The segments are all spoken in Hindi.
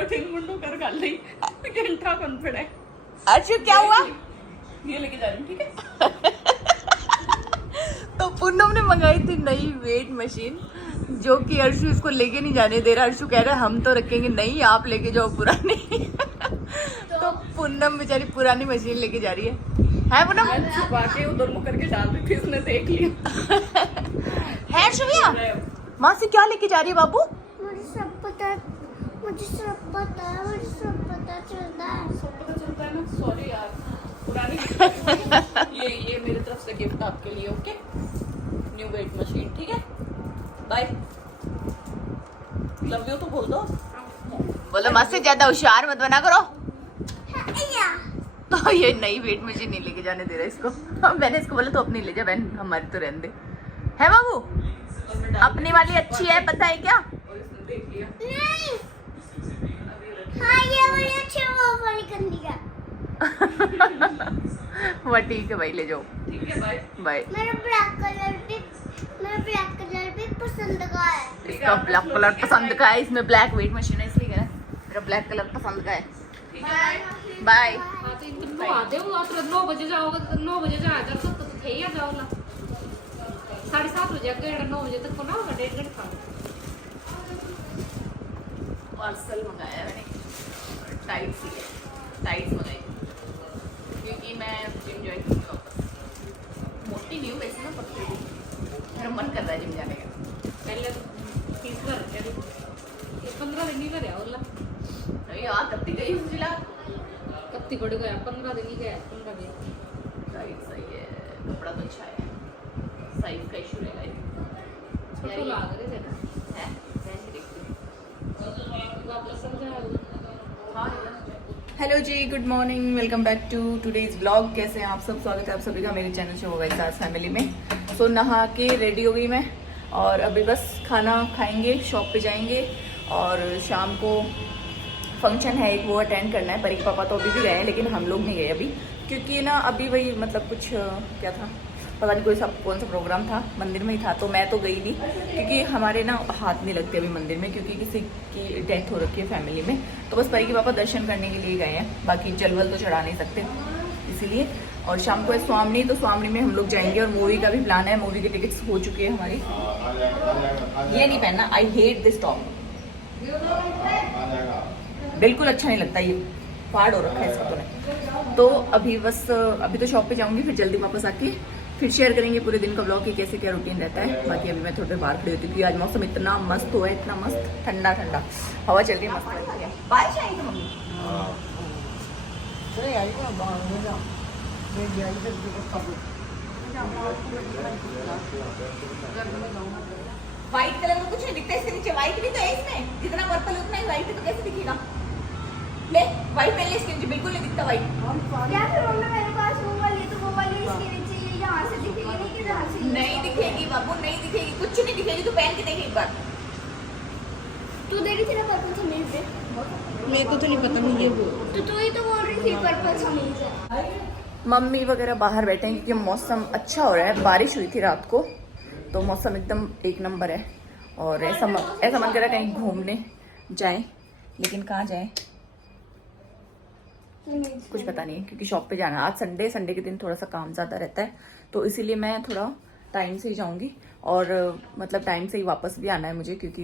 कठिन मुंडो कर गाल ली घंटा कॉन्फिडेंट। अर्शु क्या हुआ? ये लेके जा रही हूँ, ठीक है। तो पूनम ने मंगाई थी नई वेट मशीन, जो कि अर्शु इसको लेके नहीं जाने दे रहा। अर्शु कह रहा है हम तो रखेंगे नहीं, आप लेके जाओ पुरानी। तो पूनम बेचारी पुरानी मशीन लेके जा रही है पूनम? छुपा के उधर मुकर के डाल दी थी, उसने देख लिया। है अर्शुया, माँ से क्या लेके जा रही है बाबू? मुझे सब पता चलता है। सब पता चलता है ना। सॉरी यार, पुरानी ये मेरी तरफ से गिफ्ट आपके लिए। ओके, न्यू वेट मशीन, ठीक है। बाय, लव यू तो बोल दो। बोलो माँ से ज्यादा होशियार मत बना करो। या तो ये नई वेट मशीन नहीं लेके जाने दे रहा इसको। मैंने इसको बोला तो अपनी ले जा बहन, हमारी तो रहने दे। है बाबू, अपनी वाली अच्छी है पता है क्या? और इसने देख लिया। नहीं, हाँ ये वाली अच्छी है, वो वाली गंदी है। वह ठीक है भाई, ले जाओ। ठीक है, बाय बाय। मेरा ब्लैक कलर भी पसंद का है। इसका ब्लैक कलर पसंद का है, इसमें ब्लैक वेट मशीन है इसलिए कह रहा है मेरा ब्लैक कलर पसंद का है। बाय। हाँ तो इनको नहा दे, वो आप 9 बजे जाओगे तो 9 बजे जाया कर सकते तो थे ही आ जाओ ना। 7:30 बजे अगर 9 बजे तक को ना होगा, 1.5 घंटा। पार्सल मंगाया मैंने, टाइट्स ही है, टाइट्स मंगाई क्योंकि मैं जिम ज्वाइन करूँगी वापस। मोटी नहीं हूँ वैसे, ना पतली हूँ, मेरा मन कर रहा है जिम जाने का। पहले 30 बार 15 दिन नहीं करे और अरे यार कब तक गई जिला? कत्ती बड़ गया, 15 दिन ही गया, 15 दिन। टाइट सही है, कपड़ा तो अच्छा है, साइज का इशू रहेगा ये। छोटो लाग रहे थे ना, है वैसे देखती हूँ। वापस समझा। हेलो जी, good morning, welcome back to today's blog. कैसे हैं आप सब? स्वागत है आप सभी का मेरे चैनल शो वैसा फैमिली में। सो नहा के रेडी हो गई मैं और अभी बस खाना खाएंगे, शॉप पे जाएंगे और शाम को फंक्शन है एक, वो अटेंड करना है। परी के पापा तो अभी भी गए हैं लेकिन हम लोग नहीं गए अभी, क्योंकि ना अभी वही मतलब कुछ क्या था पता नहीं, कौन सा प्रोग्राम था, मंदिर में ही था, तो मैं तो गई नहीं क्योंकि हमारे ना हाथ नहीं लगते अभी मंदिर में, क्योंकि किसी की डेथ हो रखी है फैमिली में। तो बस परी के पापा दर्शन करने के लिए गए हैं, बाकी जलवल तो चढ़ा नहीं सकते इसीलिए। और शाम को है स्वामी, तो स्वामी में हम लोग जाएंगे और मूवी का भी प्लान है। मूवी की टिकट्स हो चुकी है हमारी। ये नहीं पहनना, आई हेट दिस टॉप, बिल्कुल अच्छा नहीं लगता, ये फाड़ हो रखा है इसका तो अभी बस अभी तो शॉप पे जाऊंगी, फिर जल्दी वापस आके फिर शेयर करेंगे पूरे दिन का ब्लॉग कि कैसे क्या रूटीन रहता है। बाकी अभी मैं थोड़ी देर बाहर खड़ी होती हूँ, आज मौसम इतना मस्त हुआ है, इतना मस्त, ठंडा ठंडा हवा चल रही है, मस्त लग रही है। बारिश आई तो मम्मी व्हाइट कलर में कुछ नहीं दिखता इसके नीचे, व्हाइट भी तो है इसमें, जितना पर्पल उतना ही व्हाइट है, तो कैसे दिखेगा? ले व्हाइट पहन ले, इसके नीचे बिल्कुल नहीं दिखता व्हाइट। या फिर मम्मी मेरे पास वो वाली, तो वो वाली इसके नीचे ये यहाँ से दिखेगी नहीं कि जहाँ से नहीं दिखेगी बाबू, नहीं दिखेगी, कुछ नहीं दिखेगी, तू पहन के देख एक बार। तू दे रही थी ना पर्पल समीज से, मेरे को तो नहीं पता मुझे वो। तो तू ही तो बोल रही थी पर्पल समीज से। मम्मी वगैरह बाहर बैठे हैं क्योंकि मौसम अच्छा हो रहा है, बारिश हुई थी रात को तो मौसम एकदम एक नंबर है। और ऐसा मन कर रहा है कहीं घूमने जाएं, लेकिन कहाँ जाएं कुछ पता नहीं है, क्योंकि शॉप पे जाना, आज संडे के दिन थोड़ा सा काम ज़्यादा रहता है, तो इसीलिए मैं थोड़ा टाइम से ही जाऊंगी और मतलब टाइम से ही वापस भी आना है मुझे, क्योंकि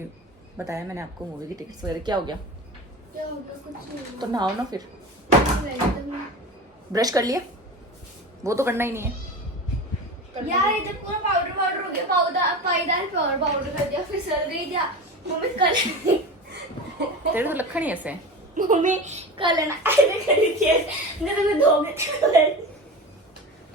बताया मैंने आपको मूवी की टिकट्स वगैरह। क्या हो गया? तो नहाओ ना फिर। ब्रश कर लिया? वो तो करना ही नहीं है यार, इधर पूरा पाउडर हो गया, पाउडर कर दिया, फिसल गई दिया मम्मी कल। तेरे तो लखन ही ऐसे हैं। मम्मी कल ना ऐसे करी थी, जब मैं धो गई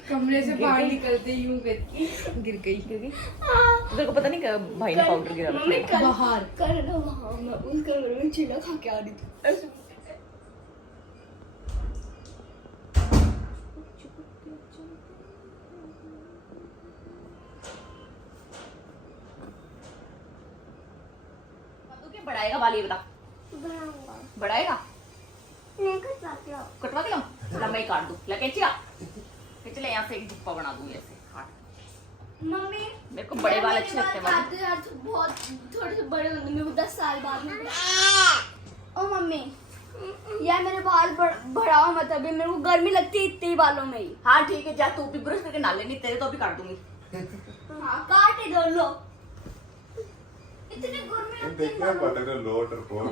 कमरे से बाहर निकलते यूं करके गिर गई तेरे को पता नहीं क्या भाई ने पाउडर गिरा मम्मी रखा है। बाहर कल ना वहाँ मैं उस कमरे में चीला खा के आ रही थी। बढ़ाएगा वाली बता, बढ़ाएगा नहीं कटवाती हूँ। कटवा के लाऊं? मैं ही काट दूं, लेके चले यहाँ से एक धुप्पा बना दूं ऐसे। हाँ मम्मी मेरे को बड़े बाल अच्छे लगते हैं। काटते यार, बहुत थोड़े से बड़े होंगे मेरे को 10 साल बाद में। ओ मम्मी यार मेरे बाल बढ़ाओ मत, अभी मेरे को गर्मी लगती है इतने ही बालों में ही। हाँ ठीक है, जा तू भी ब्रश करके ना लेनी, तेरे तो अभी काट दूंगी। हाँ काट ही दो लो, इतनी गर्मी लगती है देखिए बटर लोटर कोड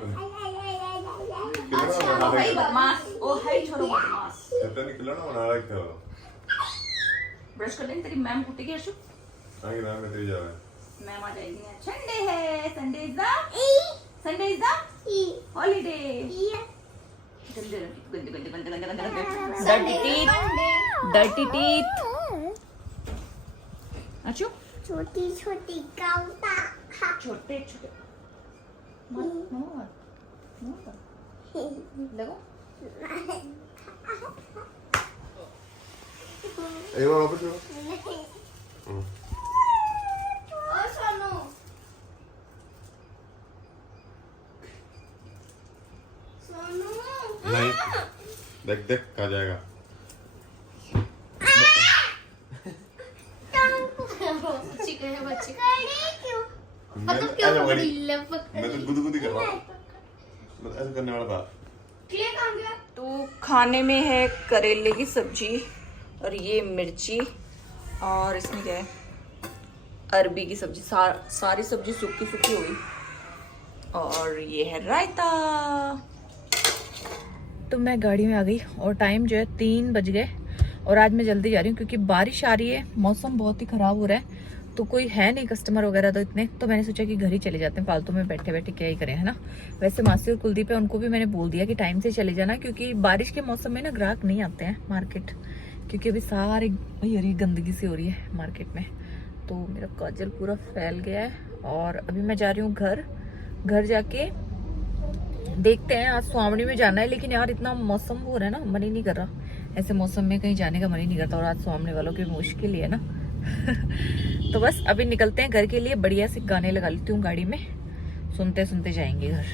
अच्छा ओ भाई बदमाश, ओ हाय छोरो बदमाश। इतना निकला ना बना रहा था। ब्रश कर लेंगे, तेरी मैम कुटेगी अर्शु। आगे ना मैं तेरी जावे मैम आ जाएगी। संडे है, संडे इज द हॉलीडे। गंदे गंदे गंदे गंदे गंदे गंदे गंदे dirty teeth, dirty teeth. Arshu छोटी छोटी काउता छोटे छोटे लगो। ए वो वापस लो। और सोनू सोनू नहीं देख देख खा जाएगा। चिकन है बच्चे क्यों? मैं क्यों बड़ी लव मैं तो गुदगुदी कर रहा हूँ, बस ऐसा करने वाला था। क्लियर कहाँ गया? तो खाने में है करेले की सब्जी और ये मिर्ची और इसमें क्या है अरबी की सब्जी। सारी सब्जी सूखी सूखी हुई और ये है रायता। तो मैं गाड़ी में आ गई और टाइम जो है 3 बज गए और आज मैं जल्दी जा रही हूँ क्योंकि बारिश आ रही है, मौसम बहुत ही खराब हो रहा है, तो कोई है नहीं कस्टमर वगैरह तो इतने, तो मैंने सोचा कि घर ही चले जाते हैं, फालतू में बैठे बैठे क्या ही करें, है ना। वैसे मासी और कुलदीप है, उनको भी मैंने बोल दिया कि टाइम से चले जाना क्योंकि बारिश के मौसम में ना ग्राहक नहीं आते हैं मार्केट, क्योंकि अभी सारे भाई गंदगी सी हो रही है मार्केट में। तो मेरा काजल पूरा फैल गया है और अभी मैं जा रही हूँ घर जाके देखते हैं। आज स्वावणी में जाना है लेकिन यार इतना मौसम हो रहा है ना, मन ही नहीं कर रहा, ऐसे मौसम में कहीं जाने का मन ही नहीं करता और आज स्वावणी वालों की मुश्किल ही है ना। तो बस अभी निकलते हैं घर के लिए, बढ़िया से गाने लगा लेती हूँ गाड़ी में, सुनते सुनते जाएंगे घर।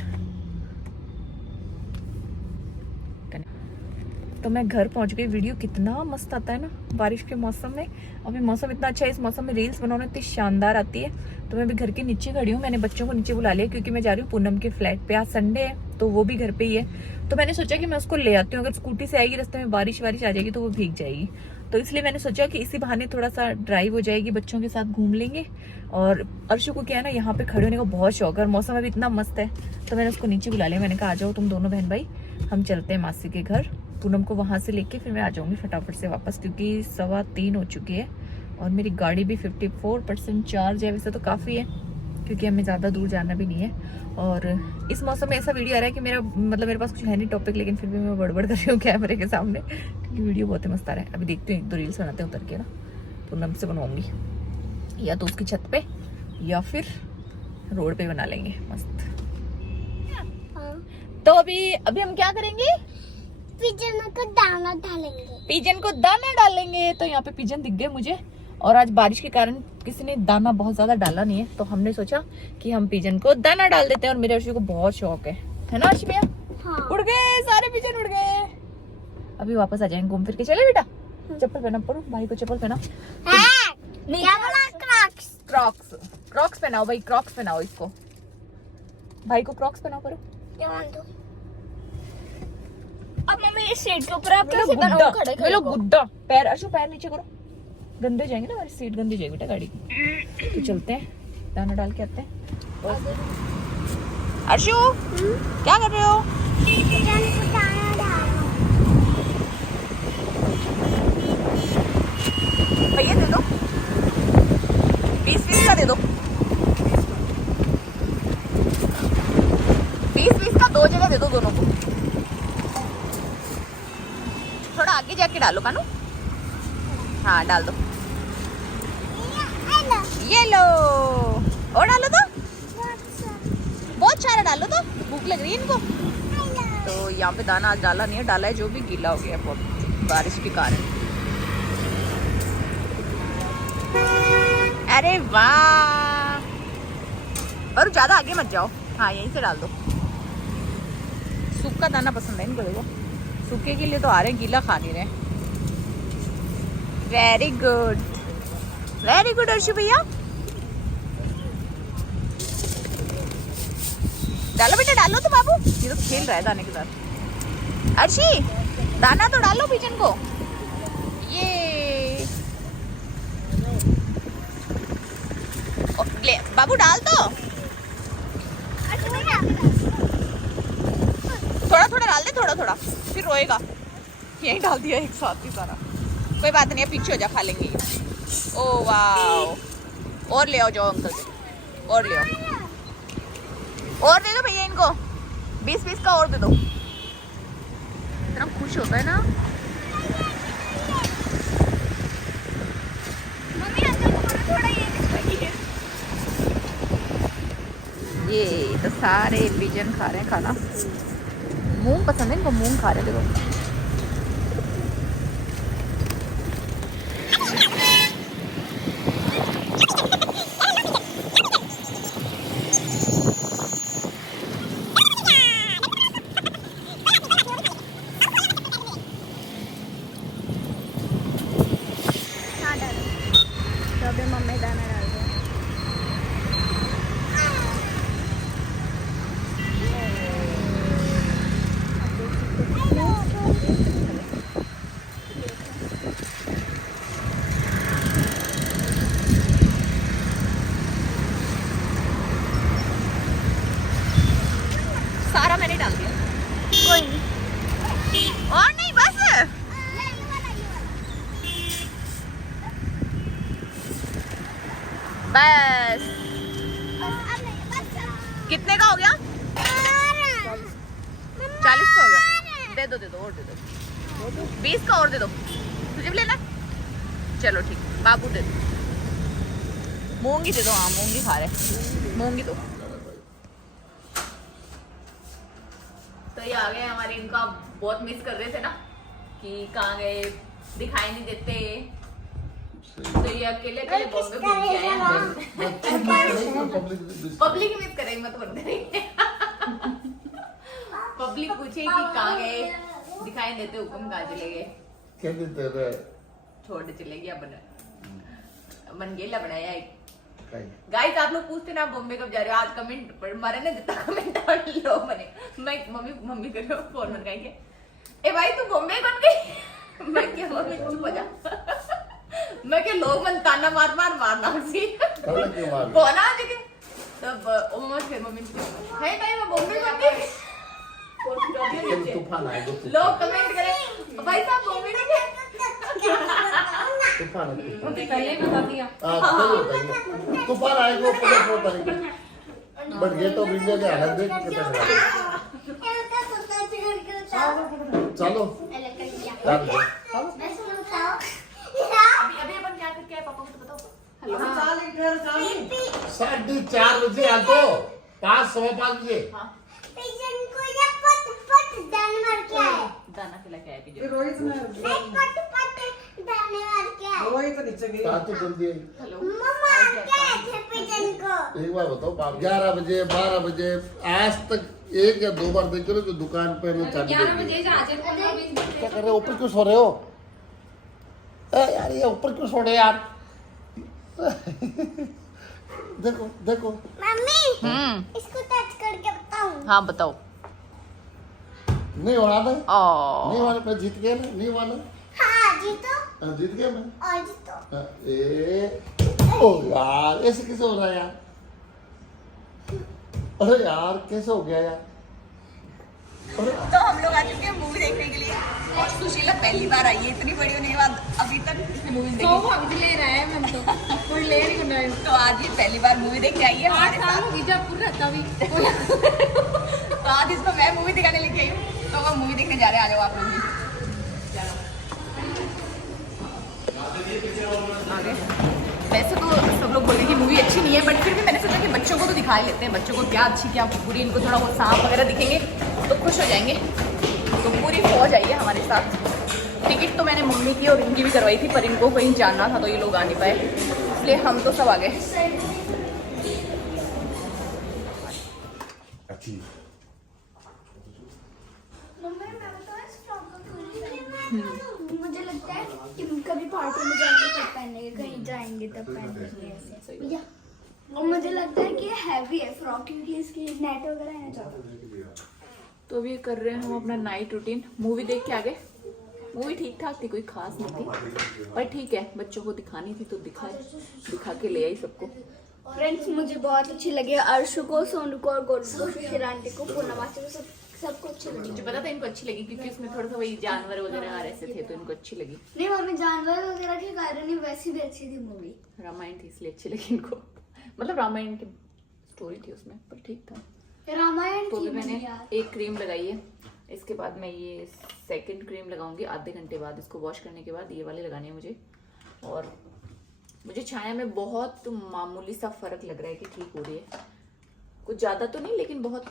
तो मैं घर पहुंच गई। वीडियो कितना मस्त आता है ना बारिश के मौसम में, अभी मौसम इतना अच्छा है, इस मौसम में रील्स बनाना इतनी शानदार आती है। तो मैं अभी घर के नीचे खड़ी हूँ, मैंने बच्चों को नीचे बुला लिया क्योंकि मैं जा रही हूँ पूनम के फ्लैट पे, आज संडे है तो वो भी घर पे ही है। तो मैंने सोचा कि मैं उसको ले आती हूँ, अगर स्कूटी से आएगी रास्ते में बारिश वारिश आ जाएगी तो वो भीग जाएगी, तो इसलिए मैंने सोचा कि इसी बहाने थोड़ा सा ड्राइव हो जाएगी, बच्चों के साथ घूम लेंगे। और अर्शु को क्या है ना यहाँ पे खड़े होने का बहुत शौक है और मौसम अभी इतना मस्त है, तो मैंने उसको नीचे बुला लिया। मैंने कहा आ जाओ तुम दोनों बहन भाई, हम चलते हैं मासी के घर, पूनम को वहां से लेके फिर मैं आ जाऊंगी फटाफट से वापस, क्योंकि 2:15 हो चुकी है और मेरी गाड़ी भी 54% चार्ज है। वैसे तो काफ़ी है क्योंकि हमें ज़्यादा दूर जाना भी नहीं है। और इस मौसम में ऐसा वीडियो आ रहा है कि मेरे पास कुछ है नहीं टॉपिक, लेकिन फिर भी मैं बड़बड़ कर रही हूँ कैमरे के सामने क्योंकि वीडियो बहुत ही मस्त आ रहा है। अभी देखती हूँ 1-2 रील्स बनाते हैं उतर के ना, पूनम से बनवाऊंगी या तो उसकी छत पे या फिर रोड पे बना लेंगे मस्त। तो अभी हम क्या करेंगे, पिजन को दाना डालेंगे। पिजन को दाना डालेंगे। तो यहाँ पे पिजन दिख गए मुझे और आज बारिश के कारण किसी ने दाना बहुत ज्यादा डाला नहीं है, तो हमने सोचा कि हम पिजन को दाना डाल देते हैं। और मेरे अर्शी को बहुत शौक है ना अर्शी भैया? हाँ। उड़ गए सारे पिजन, उड़ गए। अभी वापस आ जाएंगे घूम फिर के। चले बेटा चप्पल पहना, पड़ो भाई को चप्पल पहना। क्या बोला? क्रॉक्स। क्रॉक्स पहनाओ भाई, क्रॉक्स पहनाओ इसको, भाई को क्रॉक्स पहनाओ करो। अब मम्मी इस सीट के ऊपर आप कैसे बनाओ खड़े गुड्डा पैर, अर्शु पैर नीचे करो, गंदे हो जाएंगे ना हमारी सीट, गंदी हो जाएगी बेटा गाड़ी की। तो चलते हैं दाना डाल के आते हैं। अर्शु क्या कर रहे हो? पिजन को दाना डालो। भैया दे दो 20 का दे दो, 20 का 2 जगह दे दो दोनों को। थोड़ा आगे जाके डालो कानू, हाँ डाल दो। ये लो, और डालो तो बहुत सारा डालो, तो भूख लग रही है इनको। तो यहाँ पे दाना आज डाला नहीं है, डाला है जो भी गीला हो गया बहुत बारिश के कारण। अरे वाह, और ज्यादा आगे मत जाओ, हाँ यहीं से डाल दो। सूखा दाना पसंद है इनको, देखो सूखे के लिए तो आ रहे हैं, गीला खा नहीं रहे। वेरी गुड अर्शु भैया। डालो बेटा डालो तो बाबू, ये तो खेल रहा है दाने के साथ। अर्शी दाना तो डालो पिजन को। ये ले बाबू डाल तो, थोड़ा थोड़ा डाल दे, थोड़ा थोड़ा, फिर रोएगा। यही डाल दिया एक साथ ही सारा। कोई बात नहीं है, पीछे हो जा, खा लेंगे ये। ओ वाह, और ले आओ जाओ अंकल से, और ले आओ, और दे दो भैया इनको, 20-20 का और दे दो। इतना खुश होता है ना। ये तो सारे पिजन खा रहे हैं खाना। मूंग पसंद है इनको, मूंग खा रहे हैं देखो। मम्मी दाना डाल दो। सारा मैंने डाल दिया, कोई नहीं, और नहीं बस। बस कितने का हो गया? 40 का हो गया। दे दो और दे दो, 20 का और दे दो। तुझे भी लेना? चलो ठीक, बाबू दे दो। मूंगी दे दो। हाँ मूंगी खा रहे, मूंगी दो। तो ये आ गए हमारे, इनका बहुत मिस कर रहे थे ना कि कहाँ गए, दिखाई नहीं देते। तो ये अकेले अकेले बॉम्बे घूम के आए हैं। पब्लिक ही मिस करे, मत बोल रही। पब्लिक पूछे कि कहाँ गए, दिखाई देते, हुक्म कहाँ चले गए, क्या देते रहे? छोड़ चले गया बन गेला बनाया एक। गाइस आप लोग पूछते ना बॉम्बे कब जा रहे हो, आज कमेंट पर मारे ना जितना कमेंट लो मने, मैं मम्मी कर रहा हूँ फोन मन के, ए भाई तू बॉम्बे कौन गई? मैं क्या मम्मी चुप हो जा। मैं क्या लोग मन ताना मारना सी कौन आ जगह तब ओ मम्मा फिर मम्मी है कहीं मैं बॉम्बे कौन गई? तूफान आएगा, लोग कमेंट करें भाई साहब बॉम्बे नहीं गए। तूफान पहले बता दिया। तूफान आएगा, पुलिस होता है। बट ये तो इंडिया के हालत देख के पता चलो अभी अपन क्या करके आए पापा को तो बताओ। 4:30 बजे आ तो 5:15 बजे। दाना खिला के आए पिजन। तो जल्दी आई। हेलो एक बार बताओ, 11 बजे 12 बजे आज तक 1 या 2 बार देख रहे हो दुकान पे मैं चाबी 11 बजे जा क्या कर रहे हो? ऊपर क्यों सो रहे हो? यार ये ऊपर क्यों सो रहे यार? देखो देखो मम्मी इसको टच करके बताऊं? हाँ बताओ। नहीं हो रहा था, ओ नहीं वाला, मैं जीत गया ना, नहीं वाला। हाँ जीतो जीत गया मैं। और जीतो। ओ यार ऐसे कैसे हो रहा है यार? अरे यार कैसे हो गया यार? तो हम लोग आ चुके हैं मूवी देखने के लिए और सुशीला पहली बार आई है, इतनी बड़ी होने के बाद अभी तक इसने मूवी तो देखी। वो अभी ले रहा है मन तो कोई ले नहीं करना है। तो आज ये पहली बार मूवी देखने आई है 8 हमारे साल साथ। हो गई जब पूरा रहता भी। तो आज इसको मैं मूवी दिखाने लेके आई हूँ, तो वो मूवी देखने जा रहे हैं। आ जाओ आप लोग भी। आगे वैसे तो सब लोग बोल रहे हैं कि मूवी अच्छी नहीं है, बट फिर भी मैंने सोचा कि बच्चों को तो दिखा ही लेते हैं। बच्चों को क्या अच्छी क्या बुरी, इनको थोड़ा वो सांप वगैरह दिखेंगे तो खुश हो जाएंगे। तो पूरी फौज आई है हमारे साथ। टिकट तो मैंने मम्मी की और इनकी भी करवाई थी, पर इनको कहीं जाना था तो ये लोग आ नहीं पाए, इसलिए हम तो सब आ गए। अच्छी मुझे लगता है कि कभी पार्टी में जाएंगे तब पहनेंगे, कहीं जाएंगे तब पहनेंगे ऐसे। भैया और मुझे लगता है कि ये हैवी है फ्रॉक क्योंकि इसकी नेट वगैरह है ज्यादा। तो अभी कर रहे हैं हम अपना नाइट रूटीन। मूवी देख के आ गए। मूवी ठीक ठाक थी, कोई खास नहीं थी, पर ठीक है, बच्चों को दिखानी थी तो दिखा के ले आई सबको। फ्रेंड्स मुझे बहुत अच्छी लगी, अर्शु को, सोनू को और गोलू को, शिरांटी को, पूर्णमासी को, सबको अच्छी लगी। मुझे पता था इनको अच्छी लगी क्योंकि उसमें थोड़ा सा वही जानवर वगैरह आ रहे थे तो इनको अच्छी लगी। नहीं मम्मी, जानवर वगैरह के कारण ही वैसी भी अच्छी थी मूवी। रामायण थी इसलिए अच्छी लगी इनको, मतलब रामायण की स्टोरी थी उसमें, पर ठीक था। रामायण तो थी भी मैंने यार। एक क्रीम लगाई है, इसके बाद मैं ये सेकंड क्रीम लगाऊंगी आधे घंटे बाद। इसको वॉश करने के बाद ये वाले लगाने हैं मुझे। और मुझे छाया में बहुत मामूली सा फर्क लग रहा है कि ठीक हो रही है, कुछ ज़्यादा तो नहीं लेकिन बहुत,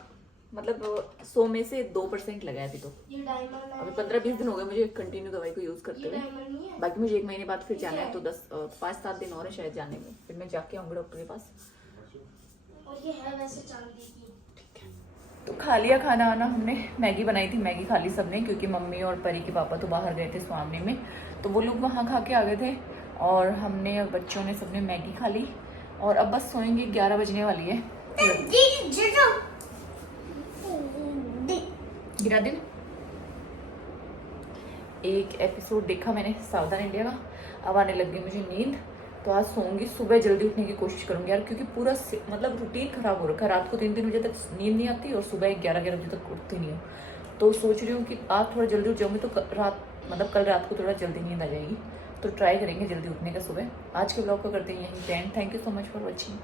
मतलब 100 में से 2% लगा है अभी तो। अभी 15-20 दिन हो गए मुझे कंटिन्यू दवाई को यूज़ करते हुए। बाकी मुझे 1 महीने बाद फिर जाना है, तो 5-7 दिन और है शायद जाने में, फिर मैं जाके आऊँगी डॉक्टर के पास। और ये है वैसे चांदी की। तो खा लिया खाना आना हमने। मैगी बनाई थी, मैगी खा ली सबने क्योंकि मम्मी और परी के पापा तो बाहर गए थे स्वामी में, तो वो लोग वहाँ खा के आ गए थे और हमने और बच्चों ने सबने मैगी खा ली। और अब बस सोएंगे, 11 बजने वाली है। गिरा दिन एक एपिसोड देखा मैंने सावधान इंडिया का, अब आने लग गई मुझे नींद, तो आज सोऊंगी। सुबह जल्दी उठने की कोशिश करूंगी यार, क्योंकि पूरा मतलब रूटीन खराब हो रखा है। रात को 3-3 बजे तक नींद नहीं आती और सुबह 11-11 बजे तक उठती नहीं हूँ। तो सोच रही हूँ कि आज थोड़ा जल्दी उठ जाऊंगी तो कल रात को थोड़ा जल्दी नींद आ जाएगी। तो ट्राई करेंगे जल्दी उठने का सुबह। आज के ब्लॉग को करते हैं यहीं and. Thank you so much for watching.